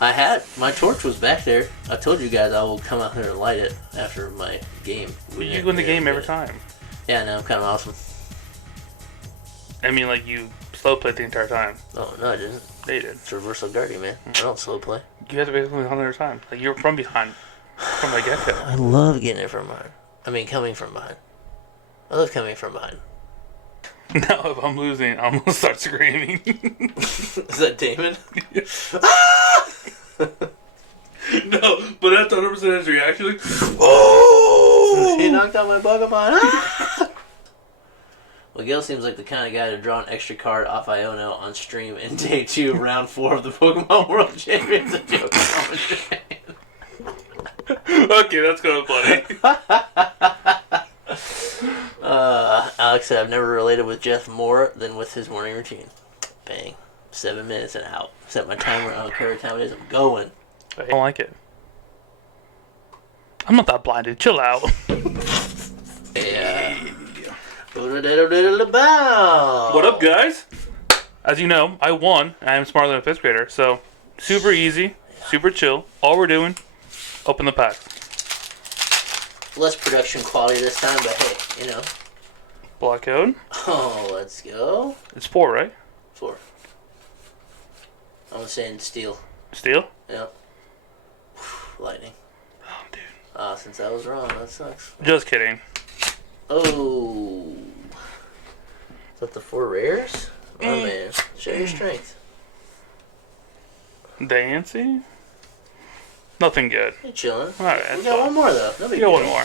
My torch was back there. I told you guys I will come out there and light it after my game. You win the game every time. Yeah, no, I'm kind of awesome. I mean, like, you slow played the entire time. Oh, no, I didn't. They did. It's reversal guardian, man. I don't slow play. You had to basically 100 time. Like, you were from behind. From the get-go. I love getting it from behind. I mean, coming from behind. I love coming from behind. Now, if I'm losing, I'm going to start screaming. Is that Damon? No, but that's 100% his reaction. Like, oh! He knocked out my Pokemon. Miguel seems like the kind of guy to draw an extra card off Iono on stream in day 2, round 4 of the Pokemon World Championship. Okay, that's kind of funny. Alex said, I've never related with Jeff more than with his morning routine. Bang. 7 minutes and out. Set my timer. I don't care what time it is. I'm going. I don't like it. I'm not that blinded. Chill out. Yeah. What up, guys? As you know, I won. I am smarter than a 5th grader. So, super easy. Super chill. All we're doing, open the packs. Less production quality this time, but hey, you know. Block code. Oh, let's go. It's 4, right? 4. I'm saying steel. Steel? Yep. Lightning. Oh, dude. Since I was wrong, that sucks. Just kidding. Oh. Is that the 4 rares? Oh, man. Show your strength. Dancy? Nothing good. You're chilling. Alright, we got one more, though. No big deal. deal. One more.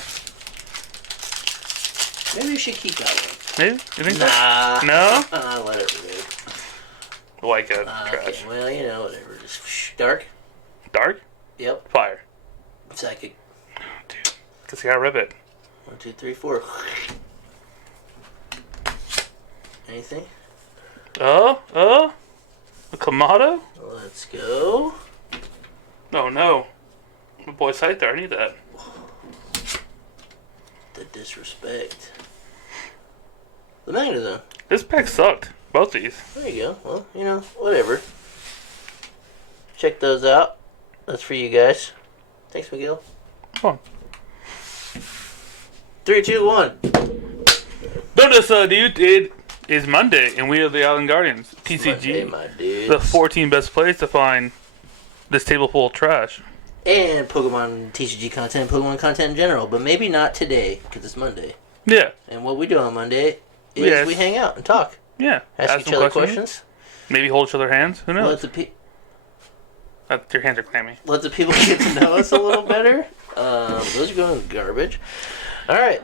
Maybe we should keep that one. Maybe? You think so? Nah. No? Let it rip. Like a Okay, trash. well, you know, whatever. Just dark? Dark? Yep. Fire. Psychic. Dude. Because you gotta rip it. 1, 2, 3, 4. Anything? A Kamado? Let's go. Oh no. My boy's right there. I need that. The disrespect. The Magnezone. This pack sucked. Both these. There you go. Well, you know, whatever. Check those out. That's for you guys. Thanks, Miguel. Come on. 3, 2, 1. Notice, dude, it is Monday, and we are the Island Guardians. TCG. Monday, my dudes. The 14 best plays to find this table full of trash. And Pokemon TCG content, Pokemon content in general. But maybe not today, because it's Monday. Yeah. And what we do on Monday is we hang out and talk. Yeah. Ask each other questions. Maybe hold each other's hands. Who knows? Your hands are clammy. Let the people get to know us a little better. Those are going in the garbage. All right.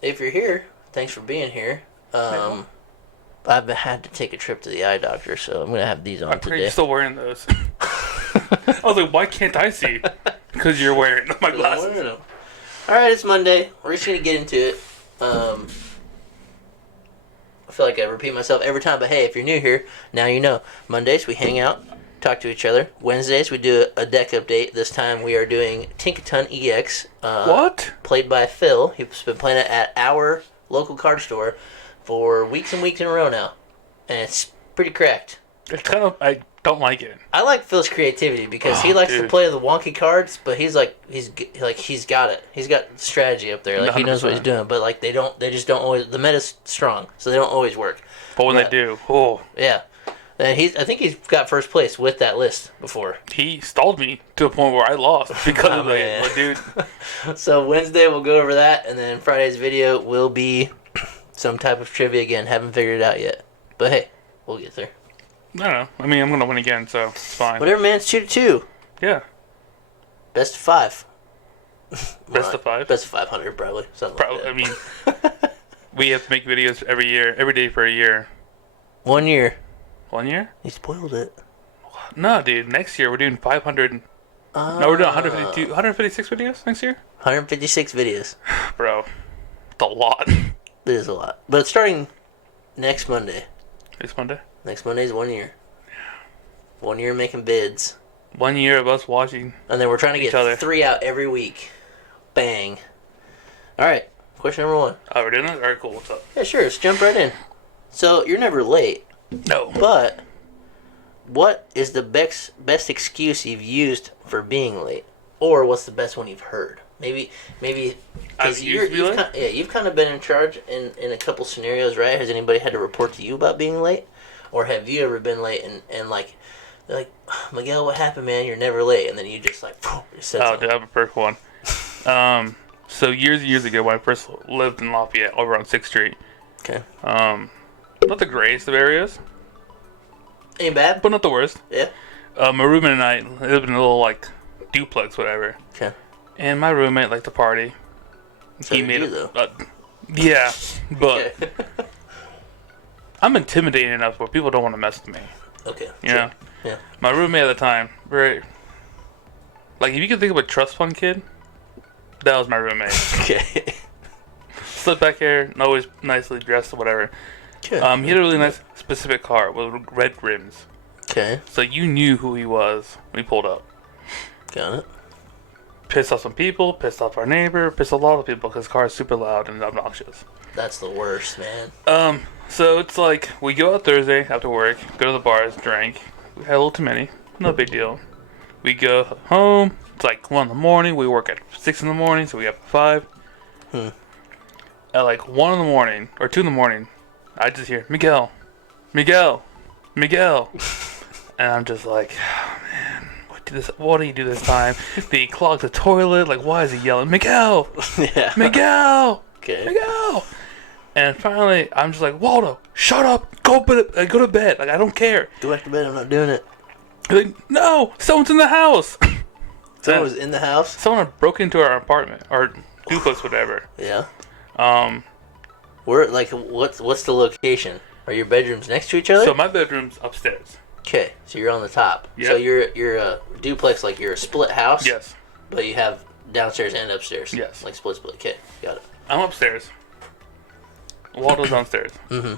If you're here, thanks for being here. I've had to take a trip to the eye doctor, so I'm gonna have these on today. You're still wearing those. I was like, why can't I see? Because you're wearing my glasses. All right, it's Monday. We're just gonna get into it. I feel like I repeat myself every time, but hey, if you're new here, now you know. Mondays we hang out, talk to each other. Wednesdays we do a deck update. This time we are doing Tinkaton EX. What? Played by Phil. He's been playing it at our local card store for weeks and weeks in a row now, and it's pretty cracked. It's kind of, I don't like it. I like Phil's creativity because he likes to play the wonky cards, but he's got it. He's got strategy up there. Like 100%. He knows what he's doing, but like they just don't always. The meta's strong, so they don't always work. But when they do, yeah. And I think he's got first place with that list before. He stalled me to a point where I lost because of that, dude. So Wednesday we'll go over that, and then Friday's video will be some type of trivia again. Haven't figured it out yet, but hey, we'll get there. I don't know. I mean, I'm gonna win again, so it's fine. Whatever, man. It's 2-2. Yeah. Best of 5. Best of 5. Best of 500, probably. Something like that. I mean, we have to make videos every day for a year. 1 year. 1 year? He spoiled it. No, dude. Next year we're doing 500. No, we're doing 156 videos next year. 156 videos. Bro, it's a lot. It is a lot, but it's starting next Monday. Next Monday. Next Monday's 1 year. 1 year making bids. 1 year of us watching. And then we're trying to get 3 out every week. Bang. All right. Question number 1. Oh, we're doing it? All right, cool. What's up? Yeah, sure. Let's jump right in. So, you're never late. No. But what is the best excuse you've used for being late, or what's the best one you've heard? Maybe because you've kind of been in charge in a couple scenarios, right? Has anybody had to report to you about being late, or have you ever been late and like they're like, Miguel, what happened, man? You're never late, and then you just like said something. Dude, I have a perfect one. So years ago when I first lived in Lafayette, over on 6th Street. Okay. Not the greatest of areas. Ain't bad, but not the worst. Yeah. My roommate and I lived in a little like duplex, whatever. Okay. And my roommate liked to party. So he made it though. Yeah, but I'm intimidating enough where people don't want to mess with me. Okay. You know? Yeah. My roommate at the time, very like if you can think of a trust fund kid, that was my roommate. Okay. Slick back hair, always nicely dressed or whatever. Okay. He had a really nice specific car with red rims. Okay. So you knew who he was when he pulled up. Got it. Pissed off some people, pissed off our neighbor, pissed off a lot of people because his car is super loud and obnoxious. That's the worst, man. So it's like we go out Thursday after work, go to the bars, drink. We had a little too many, no big deal. We go home. It's like 1 in the morning. We work at 6 in the morning, so we have 5. At like 1 in the morning or 2 in the morning, I just hear Miguel, Miguel, Miguel, and I'm just like, oh, man, what do you do this time? Did he clog the toilet? Like, why is he yelling, Miguel, Yeah. Miguel, Okay. Miguel? And finally, I'm just like, Waldo, shut up, go to bed. Like, I don't care. Go back to bed. I'm not doing it. He's like, no, someone's in the house. Someone was in the house. Someone broke into our apartment or duplex, whatever. Yeah. Where, like, what's the location? Are your bedrooms next to each other? So my bedroom's upstairs. Okay, so you're on the top. Yep. So you're a duplex, like you're a split house. Yes. But you have downstairs and upstairs. Yes. Like split. Okay, got it. I'm upstairs. Waldo's downstairs. Mm-hmm.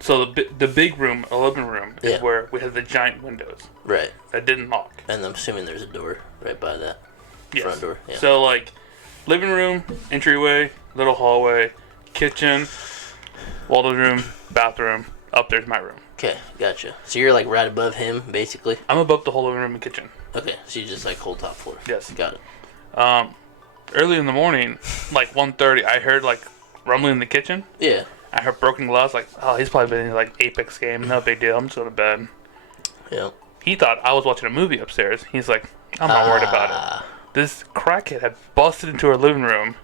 So the big room, 11 room, is Yeah. where we have the giant windows Right. that didn't lock. And I'm assuming there's a door right by that Yes. front door. Yeah. So like, living room, entryway, little hallway, kitchen, Waldo's room, bathroom. Up there's my room. Okay, gotcha. So you're like right above him, basically. I'm above the whole living room and kitchen. Okay, so you just like whole top floor. Yes. Got it. Early in the morning, like 1:30, I heard like rumbling in the kitchen. Yeah. I heard broken glass. Like, oh, he's probably been in like Apex game. No big deal. I'm just going to bed. Yeah. He thought I was watching a movie upstairs. He's like, I'm not worried about it. This crackhead had busted into our living room.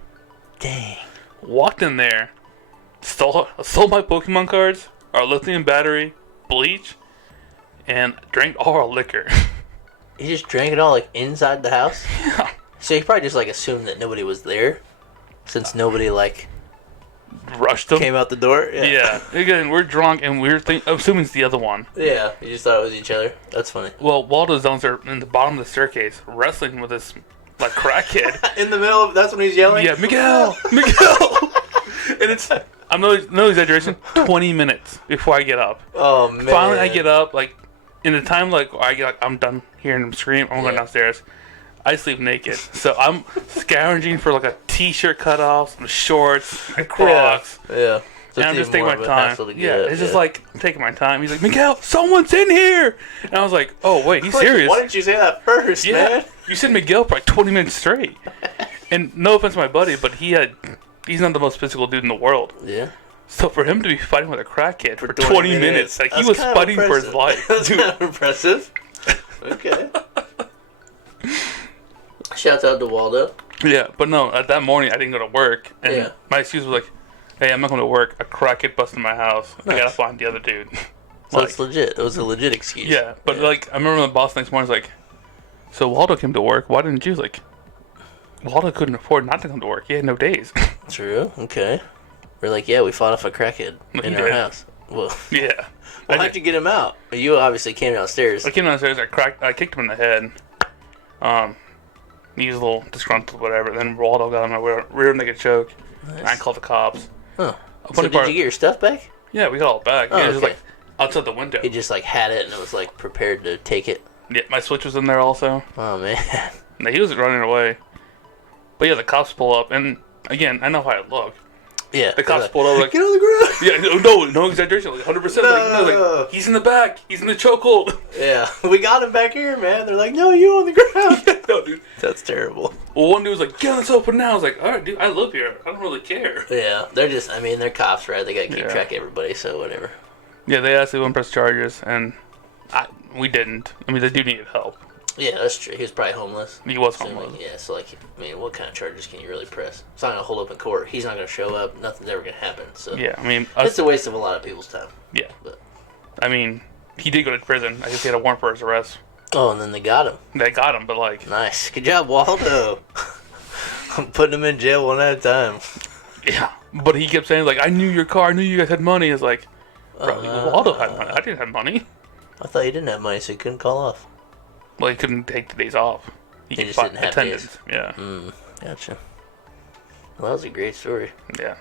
Dang. Walked in there, stole my Pokemon cards, our lithium battery, bleach, and drank all our liquor. He just drank it all like inside the house? Yeah. So he probably just like assumed that nobody was there, since nobody like Rushed him. came out the door. Yeah. Again, we're drunk and we're assuming it's the other one. Yeah. You just thought it was each other. That's funny. Well, Waldo's downstairs in the bottom of the staircase, wrestling with this like crackhead. In the middle of, that's when he's yelling? Yeah, Miguel, Miguel. And it's, I'm no exaggeration, 20 minutes before I get up. Oh man. Finally, I get up, like, in the time, like, I'm done hearing him scream, I'm going downstairs. I sleep naked. So I'm scrounging for, like, a t-shirt cutoff, some shorts, and Crocs. Yeah. So And I'm just taking my time. Yeah, it's just, yeah. like, I'm taking my time. He's like, Miguel, someone's in here! And I was like, oh, wait, he's serious. Why didn't you say that first, Yeah, man? you said Miguel for, like, 20 minutes straight. And no offense to my buddy, but he's not the most physical dude in the world. Yeah. So for him to be fighting with a crackhead for 20 minutes, like, he was fighting for his life. That's kind of impressive. Okay. Shouts out to Waldo. Yeah, but no, at that morning I didn't go to work, and Yeah. my excuse was like, hey, I'm not going to work. A crackhead busted my house. I Nice. gotta find the other dude. So it's legit. It was a legit excuse. Yeah, but like, I remember the boss next morning was like, so Waldo came to work, why didn't you? Like, Waldo couldn't afford not to come to work. He had no days. True. Okay. We're like, yeah, we fought off a crackhead in You our did. house. Well, Yeah. how'd you get him out? You obviously came downstairs. I came downstairs, I kicked him in the head. He was a little disgruntled, whatever. Then Waldo got him a rear naked choke. Nice. I called the cops. Huh. A So funny did part- you get your stuff back? Yeah, we got all back. Oh, He was just okay. like outside the window. He just like had it and it was like prepared to take it. Yeah, my Switch was in there also. Oh man. No, he was running away. But yeah, the cops pull up, and again, I know how I look. Yeah. The cops pulled over like, get on the ground. Yeah, no exaggeration, like 100%. Like, he's in the back. He's in the chokehold. Yeah, we got him back here, man. They're like, no, you on the ground. No, dude. That's terrible. Well, one dude was like, get on this open now. I was like, all right, dude, I live here. I don't really care. Yeah, they're cops, right? They got to keep track of everybody, so whatever. Yeah, they asked if we wouldn't press charges, and we didn't. I mean, the dude needed help. Yeah, that's true. He was probably homeless. He was homeless. Yeah, so, like, I mean, what kind of charges can you really press? It's not going to hold up in court. He's not going to show up. Nothing's ever going to happen. So yeah, I mean... it's a waste of a lot of people's time. Yeah. But I mean, he did go to prison. I guess he had a warrant for his arrest. oh, and then they got him. They got him, but, like... Nice. Good job, Waldo. I'm putting him in jail one at a time. Yeah. But he kept saying, like, I knew your car. I knew you guys had money. It's like, bro, Waldo had money. I didn't have money. I thought you didn't have money, so you couldn't call off. Well, he couldn't take the days off. He just didn't have attendance. days. Yeah. Gotcha. Well, that was a great story. Yeah.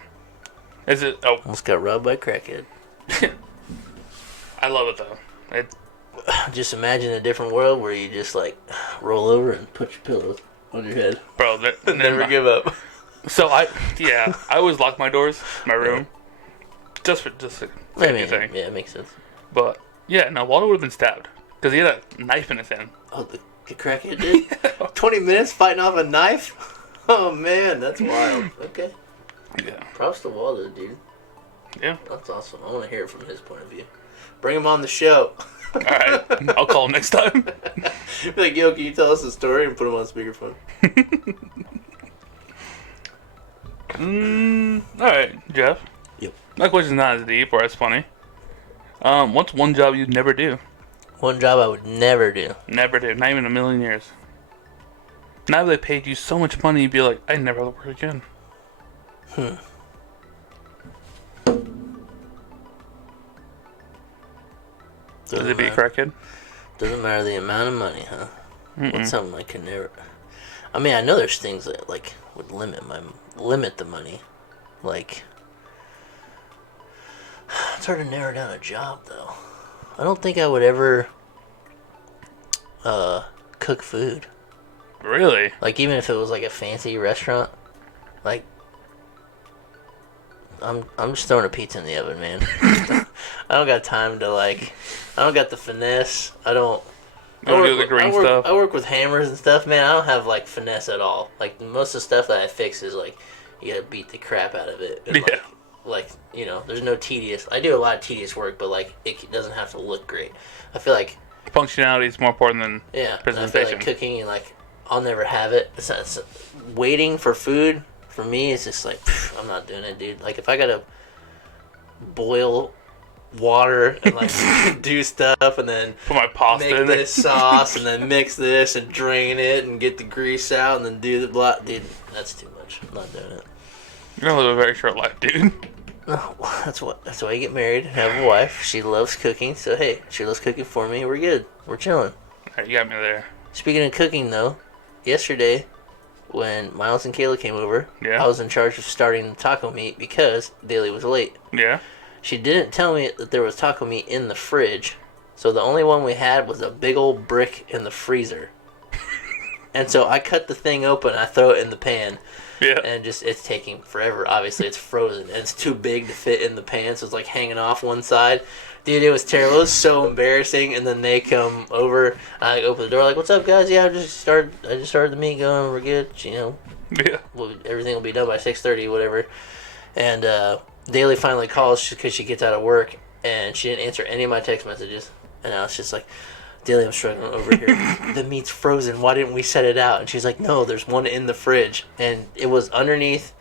Is it... Oh. Almost got robbed by a crackhead. I love it, though. Just imagine a different world where you just, like, roll over and put your pillows on your head. Bro, never give up. So, I always lock my doors, my room. Just for safety thing. Yeah, it makes sense. But, yeah, no, Waldo would have been stabbed. Because he had a knife in his hand. Oh, the crackhead did? 20 minutes fighting off a knife? Oh, man, that's wild. Okay. Yeah. Props to Waldo, dude. Yeah. That's awesome. I want to hear it from his point of view. Bring him on the show. All right. I'll call him next time. Be like, yo, can you tell us the story? And put him on speakerphone. All right, Jeff. Yep. My question's not as deep or as funny. What's one job you'd never do? One job I would never do. Never do. Not even a million years. Now they paid you so much money, you'd be like, I never work again. Does it be a crackhead? Doesn't matter the amount of money, huh? What's something I could never... I mean, I know there's things that, like, would limit the money. Like... It's hard to narrow down a job, though. I don't think I would ever cook food. Really? Like, even if it was like a fancy restaurant, like, I'm just throwing a pizza in the oven, man. I don't got time to, like, I don't got the finesse. I don't do the green stuff. I work with hammers and stuff, man. I don't have, like, finesse at all. Like, most of the stuff that I fix is, like, you gotta beat the crap out of it. And, yeah. Like, you know, there's no tedious... I do a lot of tedious work, but, like, it doesn't have to look great. I feel like... Functionality is more important than presentation. I feel like cooking, and, like, I'll never have it. It's waiting for food, for me, is just like, I'm not doing it, dude. Like, if I gotta boil water and, like, do stuff and then... Put my pasta make in this sauce and then mix this and drain it and get the grease out and then do the blah... Dude, that's too much. I'm not doing it. You're gonna live a very short life, dude. No, that's why you get married and have a wife. She loves cooking, so hey, she loves cooking for me. We're good. We're chilling. Right, you got me there. Speaking of cooking, though, yesterday when Miles and Kayla came over, I was in charge of starting the taco meat because Daly was late. Yeah. She didn't tell me that there was taco meat in the fridge, so the only one we had was a big old brick in the freezer. And so I cut the thing open, I throw it in the pan. Yeah. And it's taking forever. Obviously, it's frozen. And it's too big to fit in the pan, so it's like hanging off one side. Dude, it was terrible. It was so embarrassing. And then they come over. I open the door, like, "What's up, guys? Yeah, I just started the meat going. We're good. You know, yeah. Everything will be done by 6:30, whatever." And Daly finally calls because she gets out of work, and she didn't answer any of my text messages. And I was just like, "Daly, I'm struggling over here. The meat's frozen. Why didn't we set it out?" And she's like, "No, there's one in the fridge." And it was underneath.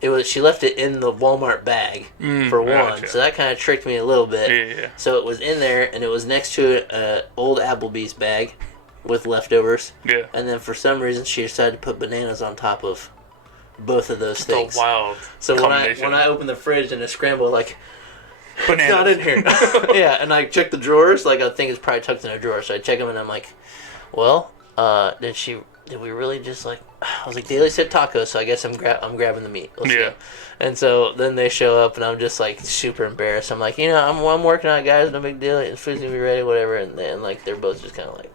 She left it in the Walmart bag, for one. Gotcha. So that kind of tricked me a little bit. Yeah. So it was in there, and it was next to an old Applebee's bag with leftovers. Yeah. And then for some reason, she decided to put bananas on top of both of those It's things. a wild So when I opened the fridge and it scrambled, like, bananas. it's not in here. Yeah, and I checked the drawers. Like, I think it's probably tucked in a drawer. So I check them, and I'm like, well, did we really just, like... I was like, Daly said tacos, so I guess I'm grabbing the meat. Let's go. And so then they show up, and I'm just, like, super embarrassed. I'm like, I'm working on it, guys. No big deal. The food's going to be ready, whatever. And then, like, they're both just kind of like...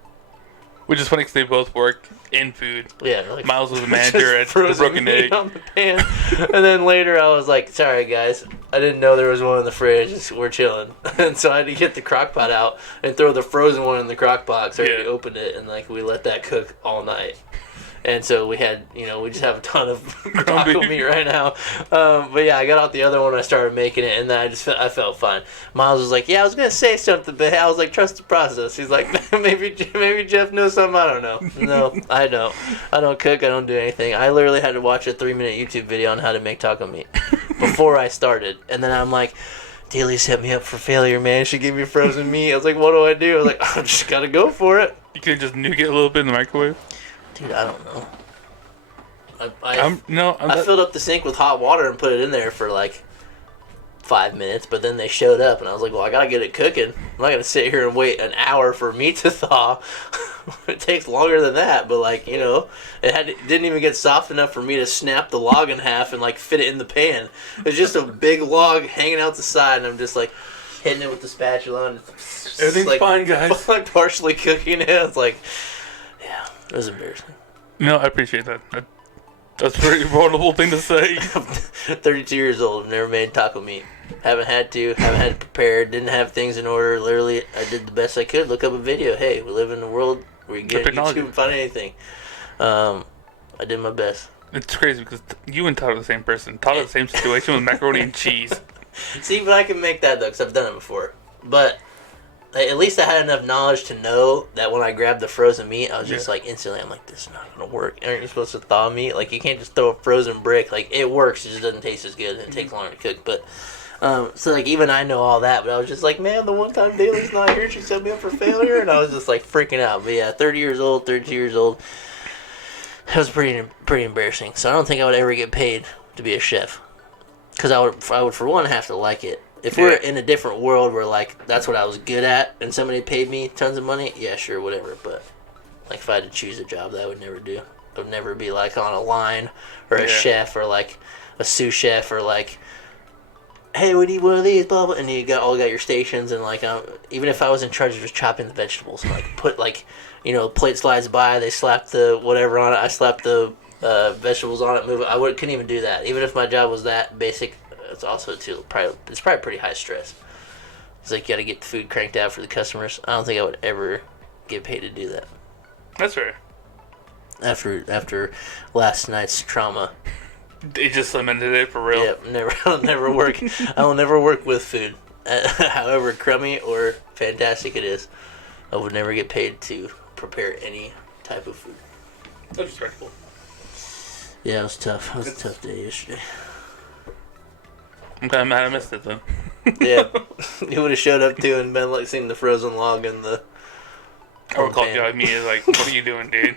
Which is funny because they both work in food. Yeah, like, Miles was the manager at the Broken Egg. On the pan. And then later I was like, sorry guys, I didn't know there was one in the fridge. We're chilling. And so I had to get the crock pot out and throw the frozen one in the crock pot. So I already opened it and like we let that cook all night. And so we had, we just have a ton of taco meat right now. But yeah, I got out the other one. I started making it, and then I felt fine. Miles was like, "Yeah, I was gonna say something, but I was like, trust the process." He's like, "Maybe Jeff knows something I don't know." No, I don't. I don't cook. I don't do anything. I literally had to watch a 3-minute YouTube video on how to make taco meat before I started, and then I'm like, Daly set me up for failure, man. She gave me frozen meat. I was like, what do I do? I was like, I just gotta go for it. You could just nuke it a little bit in the microwave. Dude, I don't know. I filled up the sink with hot water and put it in there for like 5 minutes, but then they showed up and I was like, well, I gotta get it cooking. I'm not gonna sit here and wait an hour for meat to thaw. It takes longer than that, but like, didn't even get soft enough for me to snap the log in half and like fit it in the pan. It's just a big log hanging out the side, and I'm just like hitting it with the spatula and everything's like, fine, guys. Like partially cooking it. It's like, yeah, it was embarrassing. No, I appreciate that. That's a pretty vulnerable thing to say. 32 years old, never made taco meat. Haven't had it prepared, didn't have things in order. Literally, I did the best I could. Look up a video. Hey, we live in a world where you can get on YouTube and find anything. I did my best. It's crazy because you and Todd are the same person. Todd had the same situation with macaroni and cheese. See, but I can make that though because I've done it before. But at least I had enough knowledge to know that when I grabbed the frozen meat, I was just like instantly, I'm like, this is not gonna work. Aren't you supposed to thaw meat? Like, you can't just throw a frozen brick. Like, it works, it just doesn't taste as good and it takes longer to cook. But so like even I know all that, but I was just like, man, the one time Daly's not here, she set me up for failure, and I was just like freaking out. But yeah, 32 years old. That was pretty embarrassing. So I don't think I would ever get paid to be a chef, because I would for one have to like it. If we're in a different world where, like, that's what I was good at and somebody paid me tons of money, yeah, sure, whatever. But, like, if I had to choose a job that I would never do. I would never be, like, on a line or a chef or, like, a sous chef or, like, hey, we need one of these, blah, blah. And you got your stations and, like, even if I was in charge of just chopping the vegetables and, like, put, like, plate slides by, they slap the whatever on it, I slapped the vegetables on it, move it. I couldn't even do that. Even if my job was that basic. It's also it's probably pretty high stress. It's like you got to get the food cranked out for the customers. I don't think I would ever get paid to do that. That's fair. After last night's trauma, they just cemented it for real. Yeah, I'll never work. I will never work with food, however crummy or fantastic it is. I would never get paid to prepare any type of food. That's respectful. Yeah, it was tough. It was a tough day yesterday. I'm kind of mad I missed it, though. Yeah. You would have showed up, too, and been, like, seeing the frozen log in the... I would call you out me like, what are you doing, dude?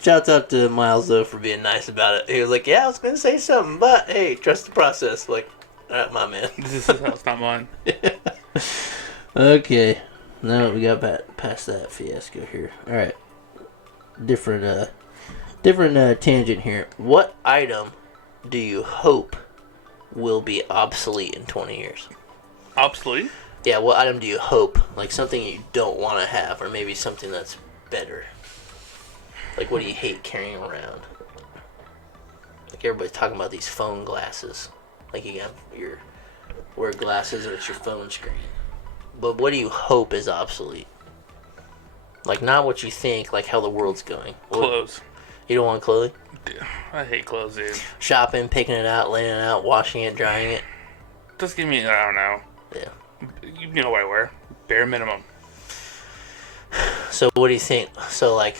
Shouts out to Miles, though, for being nice about it. He was like, yeah, I was going to say something, but, hey, trust the process. Like, all right, my man. This is how it's not mine. Okay. Now we got past that fiasco here. All right. Different tangent here. What item do you hope will be obsolete in 20 years? Obsolete? Yeah, what item do you hope? Like something you don't want to have, or maybe something that's better. Like, what do you hate carrying around? Like, everybody's talking about these phone glasses. Like, you wear glasses and it's your phone screen. But what do you hope is obsolete? Like, not what you think, like how the world's going. Clothes. You don't want clothing? I hate clothes, dude. Shopping, picking it out, laying it out, washing it, drying it. Just give me, I don't know. Yeah. You know what I wear. Bare minimum. So what do you think? So, like,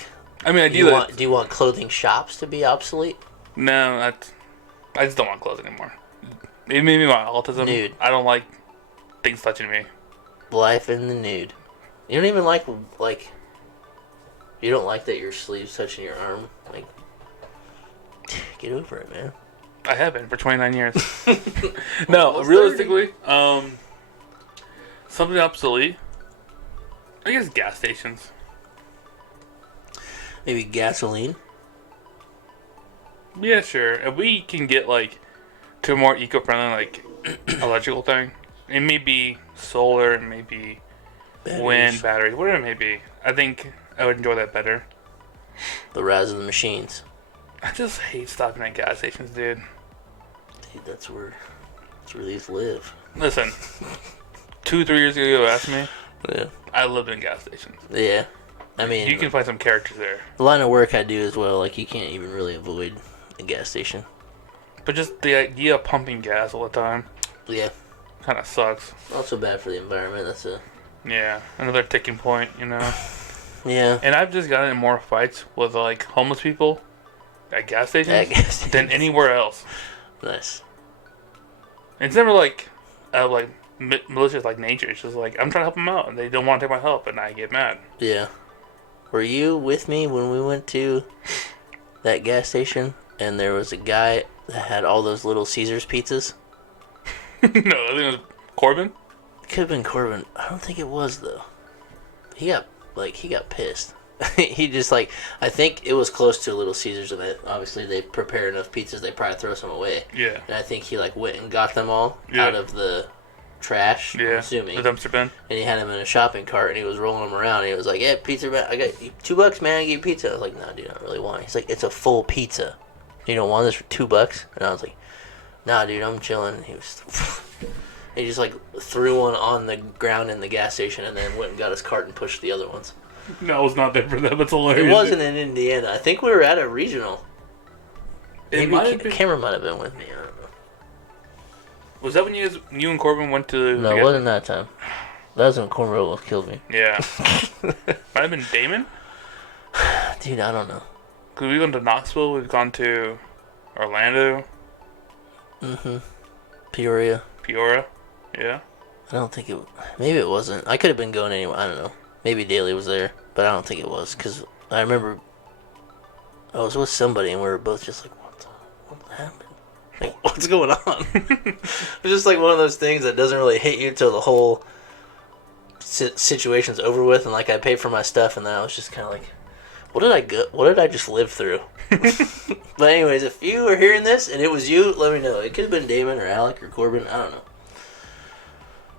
I mean, do you want clothing shops to be obsolete? No, I just don't want clothes anymore. It made me my autism. Nude. I don't like things touching me. Life in the nude. You don't even like, you don't like that your sleeve's touching your arm? Like, get over it, man. I have been for 29 years. No, realistically, something obsolete. I guess gas stations. Maybe gasoline? Yeah, sure. If we can get, like, to a more eco-friendly, like, electrical thing, it may be solar, it may be wind, batteries, whatever it may be. I think I would enjoy that better. The rise of the machines. I just hate stopping at gas stations, dude. Dude, that's where these live. Listen, 2-3 years ago, you asked me. Yeah. I lived in gas stations. Yeah. I mean, you can find some characters there. The line of work I do as well, like, you can't even really avoid a gas station. But just the idea of pumping gas all the time. Yeah. Kind of sucks. Not so bad for the environment. Yeah, another ticking point, you know. Yeah. And I've just gotten in more fights with like homeless people at gas stations than anywhere else. Nice. It's never like malicious like nature. It's just like I'm trying to help them out and they don't want to take my help and I get mad. Yeah. Were you with me when we went to that gas station and there was a guy that had all those little Caesar's pizzas? No, I think it was Corbin. It could have been Corbin. I don't think it was though. He got pissed. He just I think it was close to a Little Caesars, and obviously they prepare enough pizzas, they probably throw some away. Yeah. And I think he went and got them all out of the trash. Yeah. I'm assuming The dumpster bin. And he had them in a shopping cart, and he was rolling them around. And he was like, "Yeah, pizza, man. I got $2, man. I give you pizza." I was like, "No, dude, I don't really want it." He's like, "It's a full pizza. You don't want this for $2?" And I was like, "Nah, dude, I'm chilling." And he was. He just threw one on the ground in the gas station, and then went and got his cart and pushed the other ones. No, I was not there for that. That's hilarious. It wasn't in Indiana. I think we were at a regional. Maybe Cameron might have been with me. I don't know. Was that when you and Corbin went to? No, it wasn't that time. That was when Corbin almost killed me. Yeah. Might have been Damon. Dude, I don't know. Cause we've gone to Knoxville. We've gone to Orlando. Peoria. Yeah. I don't think it. Maybe it wasn't. I could have been going anywhere. I don't know. Maybe Daly was there, but I don't think it was because I remember I was with somebody and we were both just like, "What happened? Like, what's going on?" It's just like one of those things that doesn't really hit you till the whole situation's over with, and I paid for my stuff, and then I was just kind of like, "What did I just live through?" But anyways, if you are hearing this and it was you, let me know. It could have been Damon or Alec or Corbin. I don't know.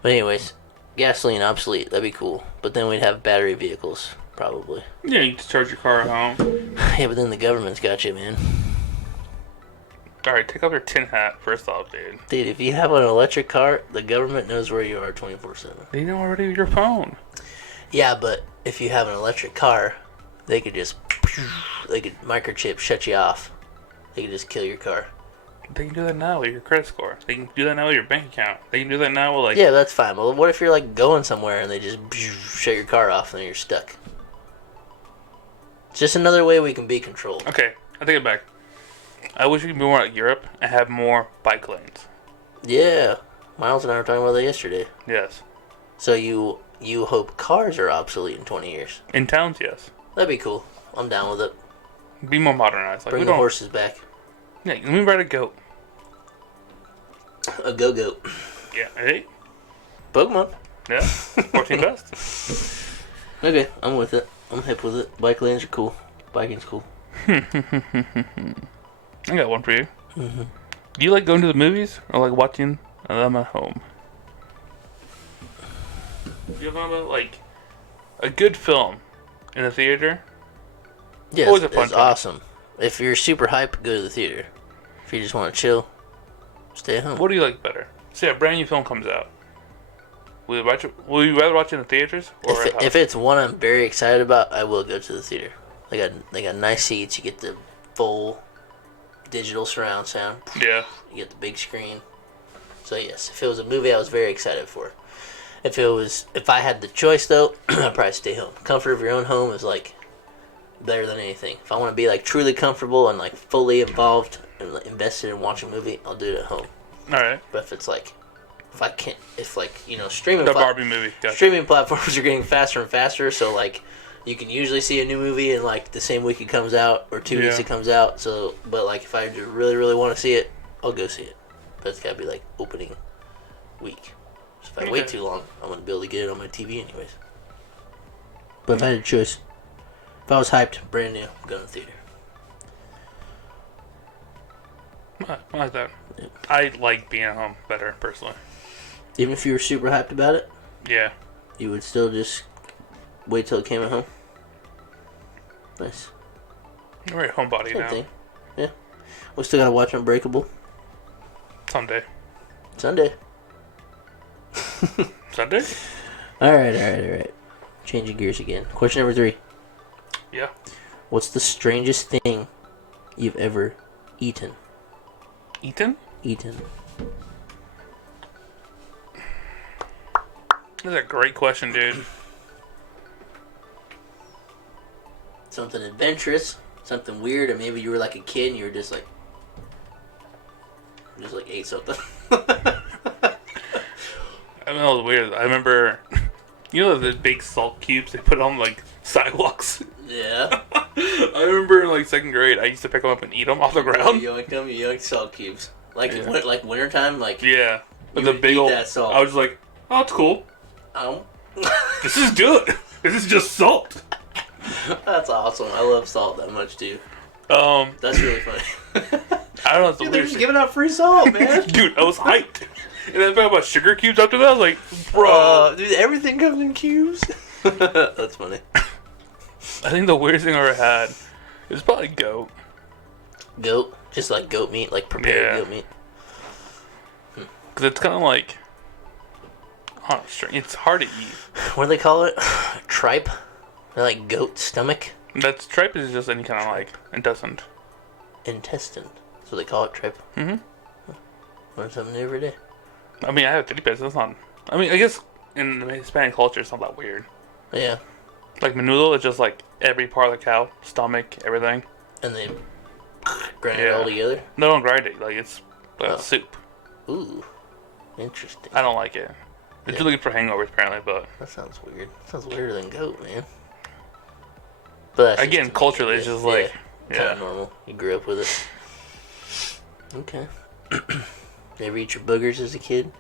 But anyways, gasoline obsolete. That'd be cool. But then we'd have battery vehicles, probably. Yeah, you just charge your car at home. Yeah, but then the government's got you, man. Alright, take off your tin hat first off, dude. Dude, if you have an electric car, the government knows where you are 24/7. They know already your phone. Yeah, but if you have an electric car, they could microchip shut you off. They could just kill your car. They can do that now with your credit score. They can do that now with your bank account. They can do that now with Yeah, that's fine. Well, what if you're going somewhere and they just shut your car off and then you're stuck? It's just another way we can be controlled. Okay, I take it back. I wish we could be more like Europe and have more bike lanes. Yeah, Miles and I were talking about that yesterday. Yes. So you hope cars are obsolete in 20 years? In towns, yes. That'd be cool. I'm down with it. Be more modernized. Bring the horses back. Yeah, let me ride a goat. A go-goat. Yeah, hey. Pokemon. Yeah, 14 best. Okay, I'm with it. I'm hip with it. Bike lanes are cool. Biking's cool. I got one for you. Mm-hmm. Do you like going to the movies or like watching them at home? Do you have a good film in the theater? Yeah, it's awesome. If you're super hyped, go to the theater. If you just want to chill, stay at home. What do you like better? Say a brand new film comes out. Will you rather watch it in the theaters or at home? If it's one I'm very excited about, I will go to the theater. They got nice seats. You get the full digital surround sound. Yeah. You get the big screen. So yes, if it was a movie I was very excited for. If I had the choice though, I'd probably stay home. Comfort of your own home is better than anything. If I want to be truly comfortable and fully involved and invested in watching a movie, I'll do it at home. All right. But streaming the Barbie movie. Gotcha. Streaming platforms are getting faster and faster, so you can usually see a new movie in the same week it comes out or 2 weeks it comes out. So, but if I really really want to see it, I'll go see it. But it's gotta be opening week. So if I wait too long, I'm gonna be able to get it on my TV anyways. But if I had a choice, if I was hyped, brand new, I'm going to the theater. I like that. Yeah. I like being at home better, personally. Even if you were super hyped about it? Yeah. You would still just wait till it came at home? Nice. I'm very homebody Same now. thing. Yeah. We still gotta watch Unbreakable. Someday. Sunday. Sunday? Alright. Changing gears again. Question number 3. Yeah. What's the strangest thing you've ever eaten? Eaten? Eaten. That's a great question, dude. Something adventurous, something weird, or maybe you were like a kid and you were just like ate something. I know it was weird. I remember, you know, those big salt cubes they put on like sidewalks. Yeah. I remember in like 2nd grade, I used to pick them up and eat them off the ground. You yoink salt cubes. Like wintertime, like Yeah, with you the would big eat old. that salt. I was like, oh, it's cool. Oh. This is good. This is just salt. That's awesome. I love salt that much too. That's really funny. I don't know. It's the Dude, they're weird just thing. giving out free salt, man. Dude, I was hyped. And then I found out about sugar cubes after that. I was like, bro. Dude, everything comes in cubes. That's funny. I think the weirdest thing I ever had is probably goat. Goat, just like goat meat, like prepared goat meat. Because it's kind of like, oh, it's hard to eat. What do they call it? Tripe? They're like goat stomach? Tripe is just any kind of like intestine. Intestine. That's what they call it, tripe. Mm-hmm. Learn something new every day. I mean, I have titty pits. That's not. I mean, I guess in the Hispanic culture, it's not that weird. Yeah. Like menudo is just like every part of the cow, stomach, everything. And they grind it all together? They don't grind it. Like it's soup. Ooh. Interesting. I don't like it. It's really good for hangovers, apparently, but... That sounds weird. Sounds weirder than goat, man. But that's again, culturally, it's just like... Kind of normal. You grew up with it. Okay. You ever eat your boogers as a kid?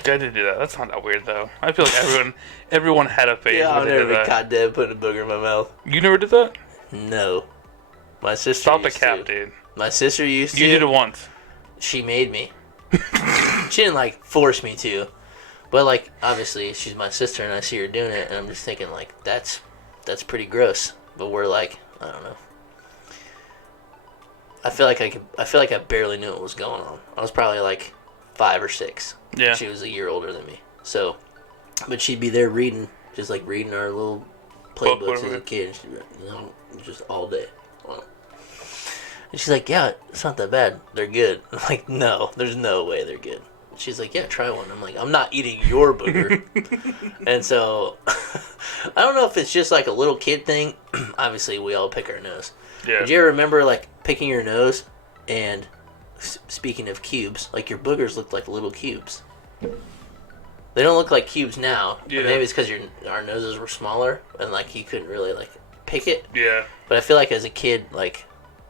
I did do that. That's not that weird, though. I feel like everyone had a phase Yeah, where I've they never did been that. caught dead putting a booger in my mouth. You never did that? No. My sister Stop the used cap, to. dude. My sister used to. You did it once. She made me. She didn't, like, force me to. But, like, obviously, she's my sister, and I see her doing it, and I'm just thinking, like, that's pretty gross. But we're like, I don't know. I feel like I barely knew what was going on. I was probably, like, 5 or 6. Yeah. She was a year older than me. So, but she'd be there reading, just, like, reading our little playbooks as a kid. And she'd be like, just all day. Wow. And she's like, yeah, it's not that bad. They're good. I'm like, no, there's no way they're good. She's like, yeah, try one. I'm like, I'm not eating your booger. And so, I don't know if it's just like a little kid thing. Obviously, we all pick our nose. Yeah. Did you ever remember, like, picking your nose and, speaking of cubes, like, your boogers looked like little cubes? They don't look like cubes now. Yeah. Maybe it's because our noses were smaller and, like, you couldn't really, like, pick it. Yeah. But I feel like as a kid, like,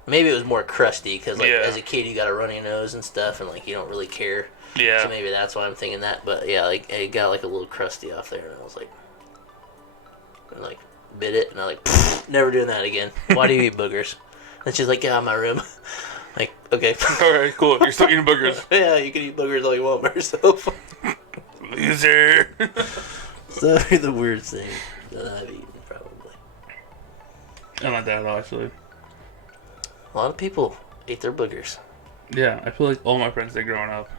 maybe it was more crusty because, like, Yeah. as a kid you got a runny nose and stuff and, like, you don't really care. Yeah. So maybe that's why I'm thinking that. But, yeah, like, it got, like, a little crusty off there and I was like, bit it and I like, never doing that again. Why do you eat boogers? And she's like, yeah, in my room. Like, okay. Okay, cool. You're still eating boogers. Yeah, you can eat boogers all you want by yourself. Loser. So they're the weirdest thing that I've eaten, probably. I don't like that at all, actually. A lot of people ate their boogers. Yeah, I feel like all my friends did growing up.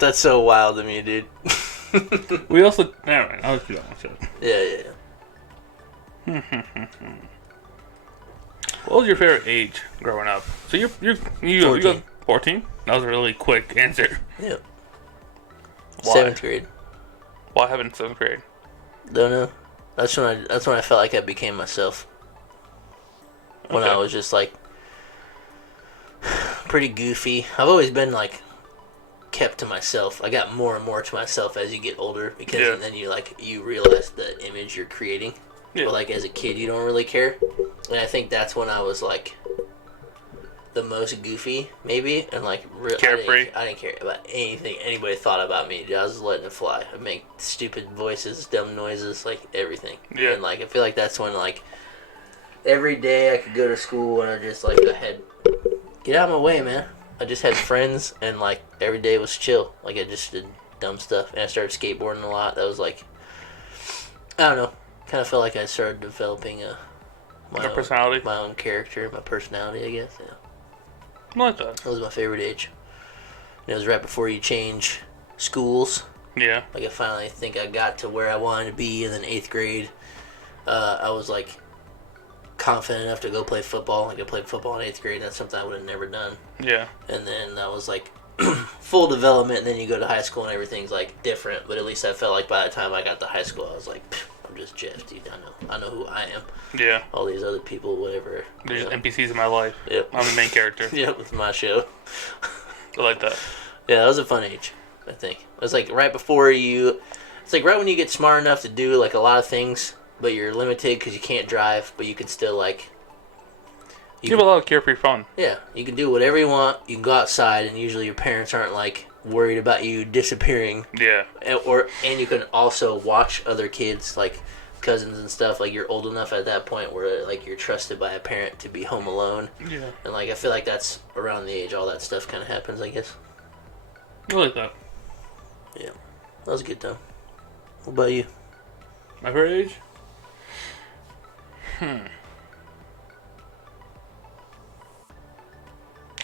That's so wild to me, dude. We also... Never mind, I'll just do that one shit. Yeah. What was your favorite age growing up? So you 14. got 14? That was a really quick answer. Yeah. Why? 7th grade. Why haven't 7th grade? Don't know. That's when I felt like I became myself. When Okay. I was just like pretty goofy. I've always been like kept to myself. I got more and more to myself as you get older because then you realize the image you're creating. Yeah. But like as a kid you don't really care. And I think that's when I was like the most goofy, maybe, and like Carefree. I didn't care about anything anybody thought about me. I was just letting it fly. I'd make stupid voices, dumb noises, like everything. Yeah. And like I feel like that's when like every day I could go to school and I just like I had get out of my way, man. I just had friends and like every day was chill. Like I just did dumb stuff and I started skateboarding a lot. That was like I don't know. kind of felt like I started developing Your personality? my own character, my personality, I guess. Yeah. I like that. That was my favorite age. And it was right before you change schools. Yeah. Like I finally think I got to where I wanted to be, and then 8th grade, I was like confident enough to go play football. Like I played football in 8th grade. That's something I would have never done. Yeah. And then that was like full development. And then you go to high school and everything's like different. But at least I felt like by the time I got to high school, I was like, I'm just Jeff, dude. I know who I am. Yeah. All these other people, whatever. They're just NPCs in my life. Yep. I'm the main character. Yep, with my show. I like that. Yeah, that was a fun age, I think. It was like right before you... It's like right when you get smart enough to do like a lot of things, but you're limited because you can't drive, but you can still like... You have a lot of carefree fun. Yeah, you can do whatever you want. You can go outside, and usually your parents aren't like worried about you disappearing. Yeah. And you can also watch other kids, like cousins and stuff. Like you're old enough at that point where like you're trusted by a parent to be home alone. Yeah. And like I feel like that's around the age all that stuff kind of happens, I guess. I like that. Yeah, that was a good time. What about you? My favorite age?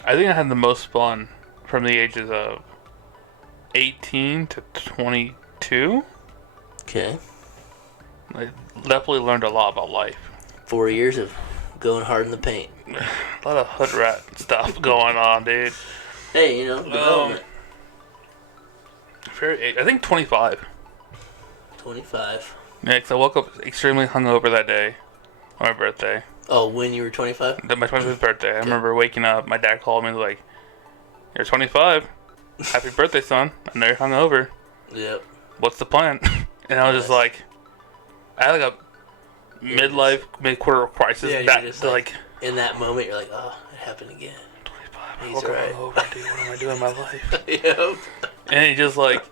I think I had the most fun from the ages of 18 to 22. Okay. I definitely learned a lot about life. 4 years of going hard in the paint. A lot of hood rat stuff going on, dude. Hey, you know, development. Favorite age? I think 25. 25. Yeah, 'cause I woke up extremely hungover that day on my birthday. Oh, when you were 25? My 25th birthday. I remember waking up. My dad called me and was like, "You're 25. Happy birthday, son. I know you're hungover. Yep. What's the plan?" And I was just like, I had like a mid-quarter crisis. Yeah, that you're just like in that moment, you're like, oh, it happened again. 25. I He's woke up alright. hungover, dude. What am I doing in my life? Yep. And it just like,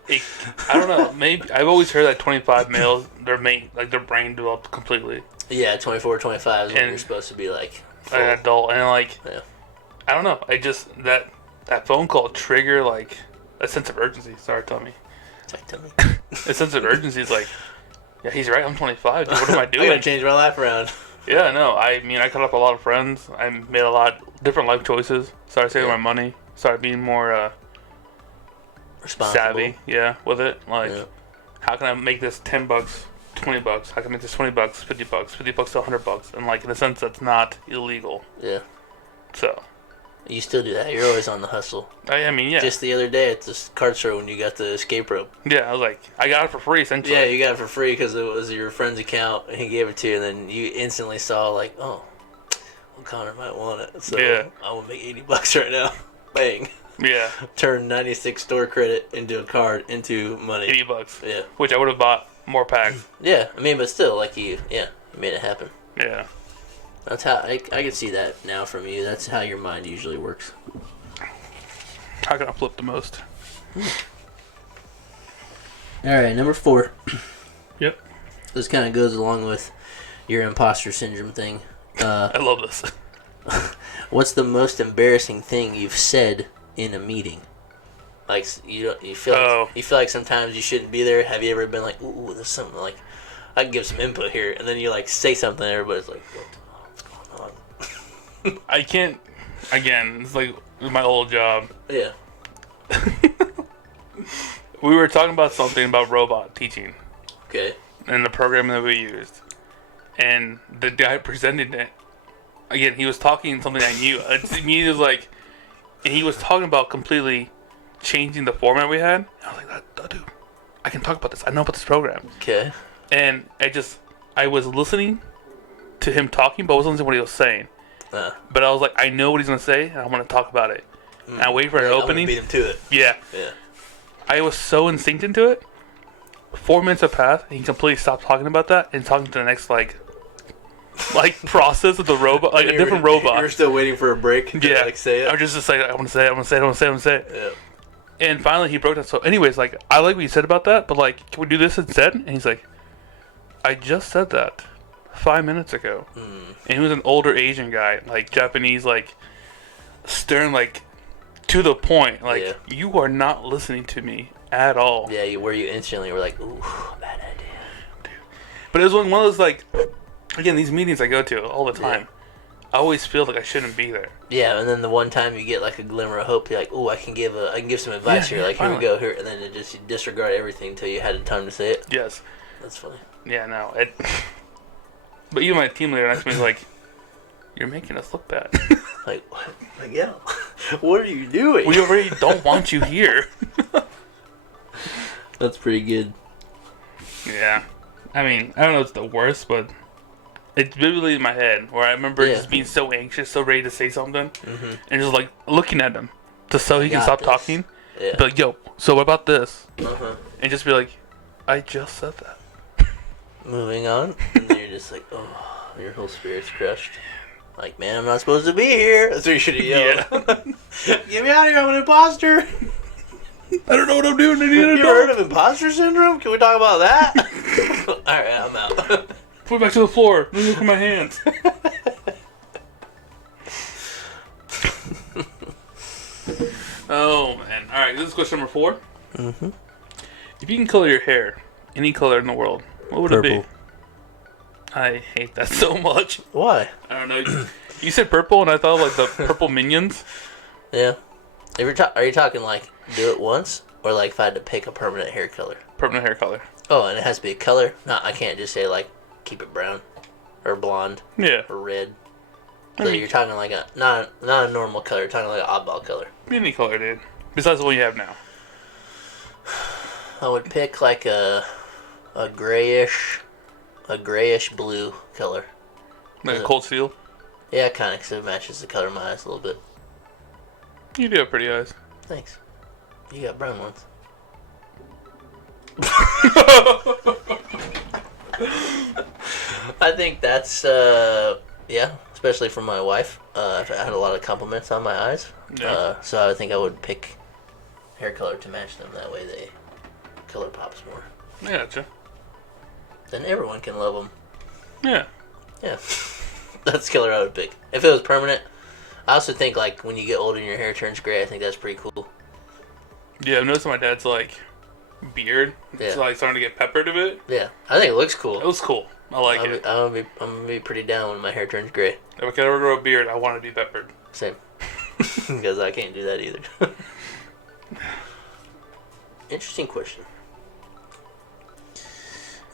I don't know. Maybe I've always heard that 25 males, their brain developed completely. Yeah, 24, 25 is when And you're supposed to be like an adult, and like, yeah. I don't know. I just that phone call trigger like a sense of urgency. Sorry, Tommy. Like, tell me. A sense of urgency is like, yeah, he's right. I'm 25. Dude, what am I I doing? gotta change my life around. Yeah, no. I mean, I cut up a lot of friends. I made a lot different life choices. Started saving my money. Started being more Responsible. savvy. Yeah, with it. Like, Yeah. how can I make this $10, $20? How can I make this $20, $50, $50 to $100? And like in a sense, that's not illegal. Yeah. So. You still do that. You're always on the hustle. I mean, yeah. Just the other day at this card show when you got the escape rope. Yeah, I was like, I got it for free essentially. Yeah, you got it for free because it was your friend's account and he gave it to you, and then you instantly saw like, oh, well, Connor might want it, so Yeah. I'm gonna make $80 right now. Bang. Yeah. Turn 96 store credit into a card into money. $80. Yeah. Which I would have bought more packs. Yeah, I mean, but still, like you made it happen. Yeah. That's how I can see that now from you. That's how your mind usually works. How can I flip the most? All right, number 4. Yep. This kind of goes along with your imposter syndrome thing. I love this. What's the most embarrassing thing you've said in a meeting? Like you feel like sometimes you shouldn't be there. Have you ever been like, ooh, there's something like I can give some input here, and then you like say something, and everybody's like, what's going on? I can't. Again, it's like my old job. Yeah. We were talking about something about robot teaching Okay. and the program that we used, and the guy presented it. Again, he was talking something I knew. He was like, and he was talking about completely changing the format we had. I was like, dude, I can talk about this. I know about this program. Okay. And I was listening to him talking, but I wasn't listening to what he was saying. But I was like, I know what he's going to say, and I want to talk about it. And I wait for an opening. I'm gonna beat him to it. Yeah. Yeah. I was so in sync into it. 4 minutes have passed, and he completely stopped talking about that and talking to the next, like process of the robot, like a different robot. You were still waiting for a break to like say it? I was just like, I want to say it. Yeah. And finally, he broke down. So, anyways, like, I like what you said about that, but, like, can we do this instead? And he's like, I just said that 5 minutes ago. And he was an older Asian guy, like, Japanese, like, stern, like, to the point. Like, you are not listening to me at all. Yeah, where you instantly were like, ooh, bad idea. Dude. But it was one of those, like, again, these meetings I go to all the time. Yeah. I always feel like I shouldn't be there. Yeah, and then the one time you get like a glimmer of hope, you're like, "Oh, I can give some advice here." Like, finally. here we go, here, and then you disregard everything until you had the time to say it. Yes. That's funny. Yeah, no. But even my team leader next to me is like, "You're making us look bad." Like, what? Miguel, what are you doing? We already don't want you here. That's pretty good. Yeah. I mean, I don't know if it's the worst, but it's vividly in my head where I remember just being so anxious, so ready to say something, and just like looking at him so he can stop talking. Yeah. Be like, yo, so what about this? Uh-huh. And just be like, I just said that. Moving on, and then you're just like, oh, your whole spirit's crushed. Like, man, I'm not supposed to be here. That's what you should have yelled. Yeah. Get me out of here, I'm an imposter. I don't know what I'm doing. I need You ever heard of imposter syndrome? Can we talk about that? Alright, I'm out. Put it back to the floor. Let me look at my hands. Oh, man. Alright, this is question number 4. Mm-hmm. If you can color your hair any color in the world, what would it be? I hate that so much. Why? I don't know. You said purple, and I thought of, like, the purple minions. Yeah. Are you talking like do it once, or like if I had to pick a permanent hair color? Permanent hair color. Oh, and it has to be a color. No, I can't just say like keep it brown, or blonde, Yeah. or red. I So mean, you're talking like not a normal color. You're talking like an oddball color. any color, dude. Besides the one you have now. I would pick like a grayish blue color. Like a cold steel. Yeah, kind of, because it matches the color of my eyes a little bit. You do have pretty eyes. Thanks. You got brown ones. I think that's, yeah, especially from my wife. I've had a lot of compliments on my eyes. Yeah. So I think I would pick hair color to match them. That way they color pops more. I gotcha. Then everyone can love them. Yeah. Yeah. That's the color I would pick. If it was permanent, I also think, like, when you get older and your hair turns gray, I think that's pretty cool. Yeah, I've noticed my dad's, like, beard. It's, like, starting to get peppered a bit. Yeah. I think it looks cool. It was cool. I like it. I'm gonna be pretty down when my hair turns gray. If I could ever grow a beard, I want to be peppered. Same. Because I can't do that either. Interesting question.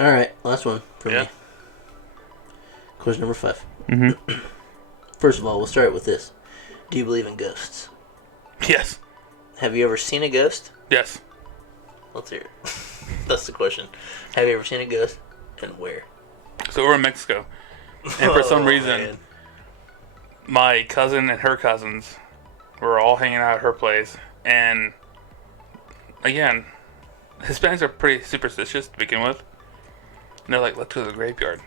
Alright, last one for me. Question number 5. Mm-hmm. First of all, we'll start with this. Do you believe in ghosts? Yes. Have you ever seen a ghost? Yes. Let's hear it. That's the question. Have you ever seen a ghost, and where? So we're in Mexico, and for some reason, man. my cousin and her cousins were all hanging out at her place, and again, Hispanics are pretty superstitious to begin with. And they're like, let's go to the graveyard.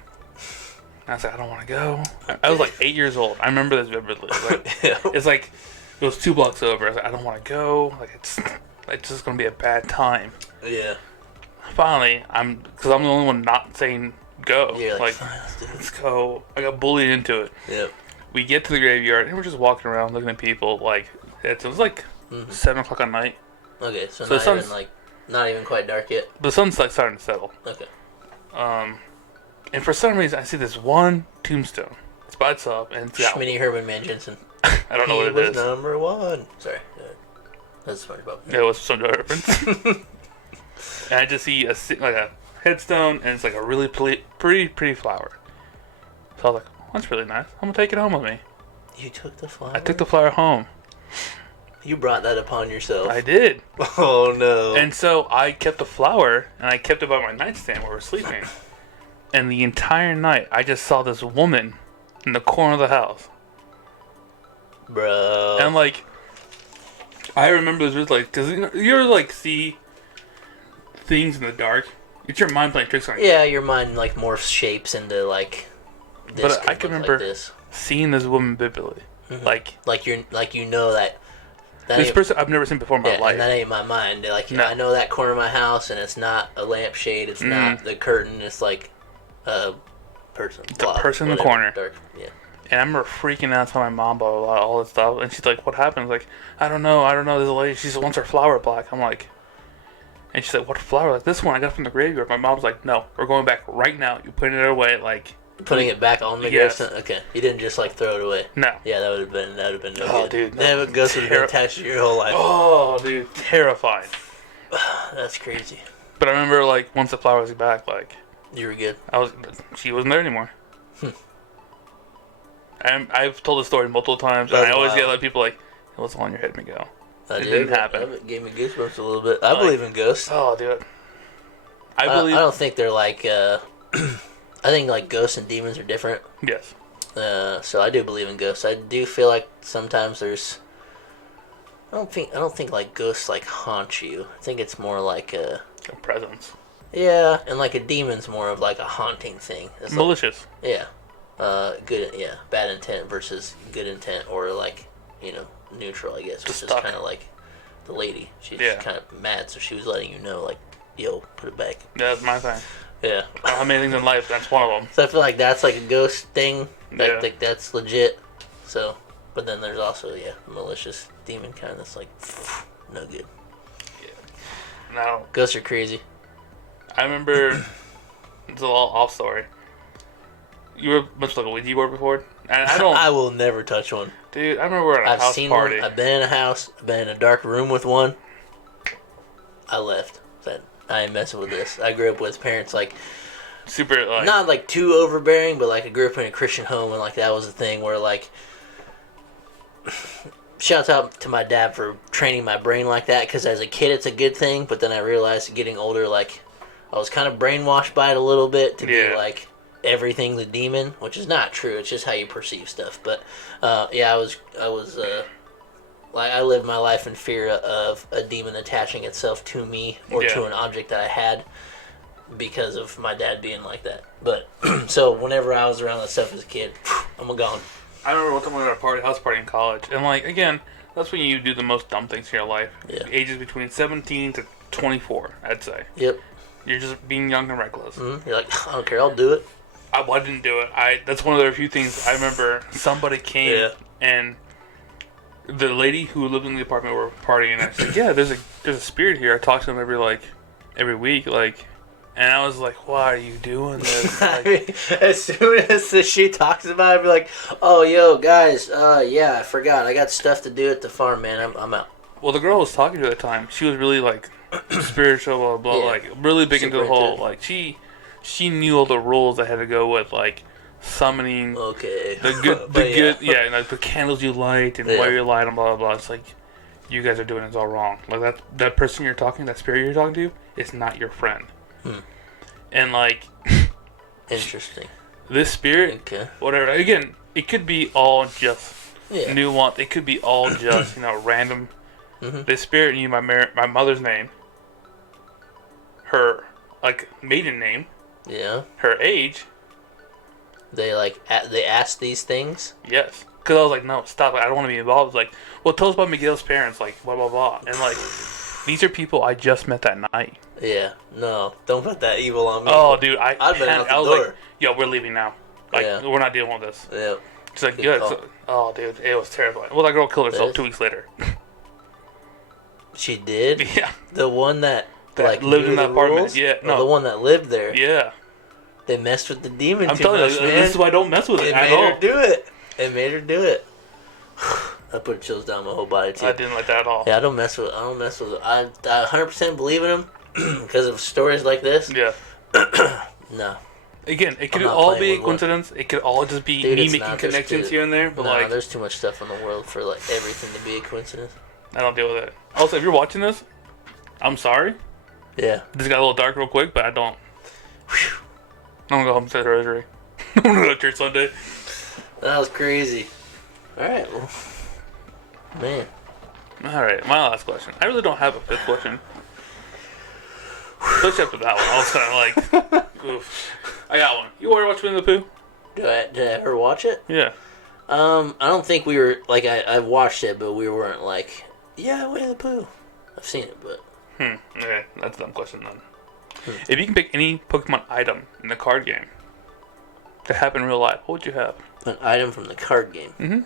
And I was like, I don't want to go. I was like 8 years old. I remember this vividly. It's like, it was 2 blocks over. I was like, I don't want to go. Like, it's just going to be a bad time. Yeah. Finally, because I'm the only one not saying go. Yeah, like fine, let's go. I got bullied into it. Yep. We get to the graveyard, and we're just walking around looking at people. Like, it was like 7 o'clock at night. Okay, so the sun's not even quite dark yet. The sun's like starting to settle. Okay. And for some reason, I see this one tombstone. It's by itself, and it's got, Schmitty Herman Mann-Jensen. I don't know what it is. He was number 1. Sorry. That's SpongeBob. Yeah, it was some reference. And I just see a headstone, and it's like a really pretty flower. So I was like, that's really nice. I'm gonna take it home with me. You took the flower? I took the flower home. You brought that upon yourself. I did. Oh no. And so I kept the flower, and I kept it by my nightstand where we're sleeping. And the entire night, I just saw this woman in the corner of the house. Bro. And like, I remember this was like, cause you ever like see things in the dark? It's your mind playing tricks on you. Yeah, your mind like morphs shapes into like. This But I can remember like this. seeing this woman vividly, like you know that. This person I've never seen before in my life. And that ain't my mind. Like, No. I know that corner of my house, and it's not a lampshade. It's not the curtain. It's like a person. It's a person in the corner. Dark. Yeah. And I remember freaking out, telling my mom about all this stuff. And she's like, what happened? I was like, I don't know. There's a lady. She wants her flower black. I'm like, And she's like, what flower? Like, this one I got from the graveyard. My mom's like, no, we're going back right now. You're putting it away, like... Putting it back on the gravestone? Okay. You didn't just, like, throw it away? No. Yeah, that would have been no good. Dude. That ghost would have been attached to your whole life. Oh, dude. Terrifying. That's crazy. But I remember, like, once the flower was back, like... You were good. She wasn't there anymore. And I've told the story multiple times, and I always get, like, people like, it was on your head, Miguel. It didn't happen. That gave me goosebumps a little bit. I believe in ghosts. Oh, dude. I don't think they're like... I think like ghosts and demons are different. Yes. So I do believe in ghosts. I do feel like sometimes there's. I don't think like ghosts like haunt you. I think it's more like a presence. Yeah, and like a demon's more of like a haunting thing. It's malicious. Like, yeah. Good. Yeah. Bad intent versus good intent, or like neutral. I guess, which is kind of like the lady. She's kind of mad, so she was letting you know, like, yo, put it back. Yeah, that's my thing. Yeah. How many things in life? That's one of them. So I feel like that's like a ghost thing. Like that's legit. So, but then there's also malicious demon kind that's like no good. Yeah. No. Ghosts are crazy. I remember. It's a little off story. You were much like a Ouija board before, and I don't. I will never touch one. Dude, I remember we were at a house party. One. I've been in a house. I've been in a dark room with one. I left. Said, I ain't messing with this. I grew up with parents like super like not like too overbearing, but like I grew up in a Christian home, and like that was the thing where like shouts out to my dad for training my brain like that, because as a kid it's a good thing, but then I realized getting older, like I was kind of brainwashed by it a little bit to be like everything's a demon, which is not true. It's just how you perceive stuff. But I was like, I lived my life in fear of a demon attaching itself to me or to an object that I had because of my dad being like that. But so whenever I was around that stuff as a kid, I'm gone. I remember one time we were at a house party in college, and like again, that's when you do the most dumb things in your life. Yeah. Ages between 17 to 24, I'd say. Yep. You're just being young and reckless. Mm-hmm. You're like, I don't care, I'll do it. I didn't do it. That's one of the few things I remember. Somebody came and the lady who lived in the apartment were partying, and I said, "Yeah, there's a spirit here. I talk to him every week, like." And I was like, "Why are you doing this?" Like, I mean, as soon as she talks about it, I'd be like, "Oh, yo, guys, I forgot. I got stuff to do at the farm, man. I'm out." Well, the girl I was talking to at the time, she was really like spiritual, blah blah, like really big into the whole like she knew all the rules that had to go with like summoning the candles you light and where you light them, blah blah blah. It's like, you guys are doing this all wrong. Like that person you're talking, that spirit you're talking to, is not your friend. And like, interesting. This spirit, whatever. Again, it could be all just nuanced. It could be all just random. This spirit knew my mother's name, her maiden name. Yeah. Her age. They they asked these things? Yes. Because I was like, no, stop it. I don't want to be involved. Like, well, tell us about Miguel's parents. Like, blah, blah, blah. And like, these are people I just met that night. Yeah. No. Don't put that evil on me. Oh, dude. I'd been out the I was door. like, yo, we're leaving now. Like, we're not dealing with this. Yeah. She's like, good. Oh, dude. It was terrifying. Well, that girl killed herself 2 weeks later. She did? Yeah. The one that lived in that apartment. Rules? Yeah. No. The one that lived there. Yeah. They messed with the demon I'm telling you, this is why I don't mess with it at all. It made her do it. That put chills down my whole body too. I didn't like that at all. Yeah, I don't mess with it. I 100% believe in them because of stories like this. Yeah. No. Again, it could all be a coincidence. It could all just be me making connections here and there. But there's too much stuff in the world for like everything to be a coincidence. I don't deal with it. Also, if you're watching this, I'm sorry. Yeah. This got a little dark real quick, but I don't. Whew. I'm gonna go home and say the rosary. I'm gonna go to church Sunday. That was crazy. Alright, well. Man. Alright, my last question. I really don't have a fifth question. Especially after that one. I was kind of like, oof. I got one. You ever watch Winnie the Pooh? Did I ever watch it? Yeah. I don't think we were, like, I watched it, but we weren't like, yeah, Winnie the Pooh. I've seen it, but. Okay, that's a dumb question then. If you can pick any Pokemon item in the card game to happen in real life, what would you have? An item from the card game?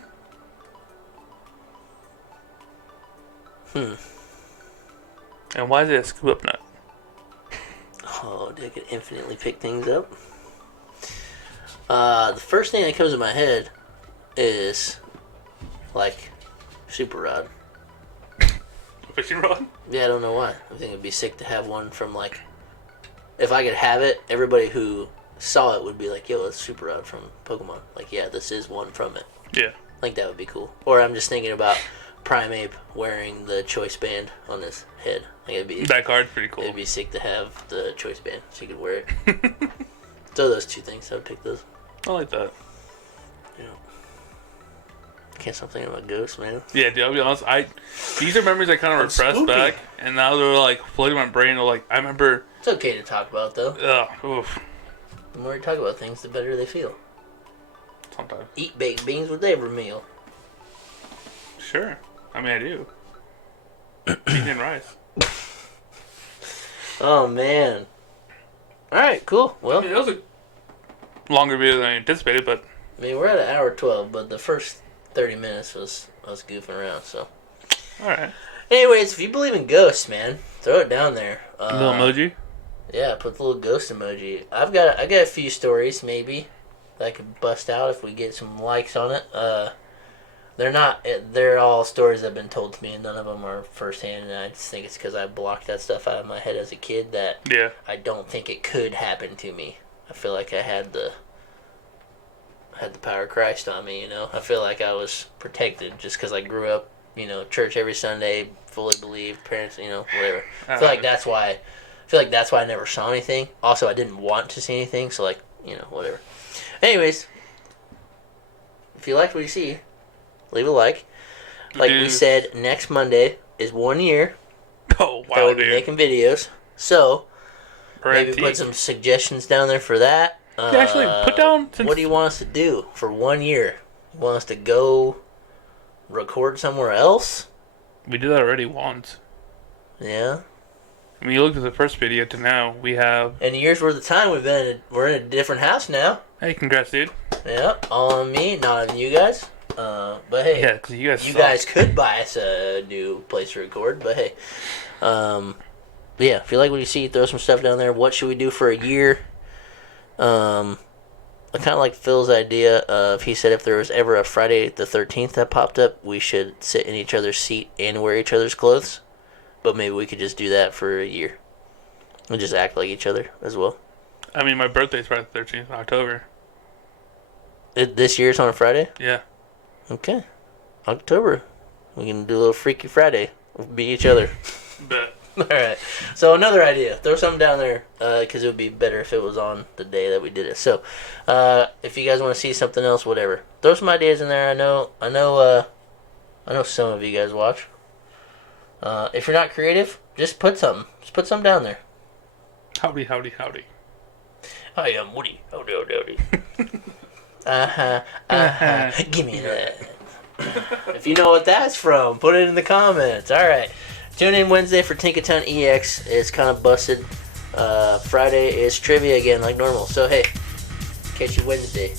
And why is it a scoop up nut? Oh, dude, I could infinitely pick things up. The first thing that comes to my head is, like, super rod. A fishing rod? Yeah, I don't know why. I think it'd be sick to have one from, like, if I could have it, everybody who saw it would be like, yo, it's super rod from Pokemon. Like, yeah, this is one from it. Yeah. I think that would be cool. Or I'm just thinking about Primeape wearing the choice band on his head. Like, it'd be, that card's pretty cool. It'd be sick to have the choice band so you could wear it. So those two things, I would pick those. I like that. Yeah. Can't stop thinking about ghosts, man. Yeah, dude, I'll be honest. These are memories I kind of repressed spooky. back, and now they're like floating in my brain. They're like, I remember. It's okay to talk about, though. Oof. The more you talk about things, the better they feel. Sometimes. Eat baked beans with every meal. Sure. I mean, I do. Beans and rice. Oh, man. Alright, cool. Well, I mean, that was a longer video than I anticipated, but... I mean, we're at an hour 12, but the first 30 minutes was us goofing around, so... Alright. Anyways, if you believe in ghosts, man, throw it down there. Little emoji? Yeah, put the little ghost emoji. I got a few stories, maybe, that I could bust out if we get some likes on it. They're all stories that have been told to me, and none of them are firsthand, and I just think it's because I blocked that stuff out of my head as a kid that Yeah. I don't think it could happen to me. I feel like I had the power of Christ on me, you know? I feel like I was protected just because I grew up, you know, church every Sunday, fully believed, parents, you know, whatever. I feel like that's why I never saw anything. Also, I didn't want to see anything, so, like, you know, whatever. Anyways, if you liked what you see, leave a like. Like we said, next Monday is 1 year Oh, wow, that we'll be dude. making videos. So, maybe Guaranteed. put some suggestions down there for that. Actually, put down... What do you want us to do for 1 year? You want us to go record somewhere else? We did that already once. Yeah. I mean, you look at the first video to now, we have... In a year's worth of time, we're in a different house now. Hey, congrats, dude. Yeah, all on me, not on you guys. But hey, Yeah, because you guys you suck. guys could buy us a new place to record. But hey, yeah, if you like what you see, throw some stuff down there. What should we do for a year? I kind of like Phil's idea of, he said if there was ever a Friday the 13th that popped up, we should sit in each other's seat and wear each other's clothes. But maybe we could just do that for a year and just act like each other as well. I mean, my birthday's Friday the 13th in October. This year's on a Friday? Yeah. Okay. October. We can do a little Freaky Friday. We'll beat each other. Bet. Alright. So another idea. Throw something down there because it would be better if it was on the day that we did it. So if you guys want to see something else, whatever. Throw some ideas in there. I know some of you guys watch. If you're not creative, just put something. Just put something down there. Howdy, howdy, howdy. Hi, I'm Woody. Howdy, howdy, howdy. Give me that. If you know what that's from, put it in the comments. Alright. Tune in Wednesday for Tinkaton EX. It's kind of busted. Friday is trivia again, like normal. So, hey, catch you Wednesday.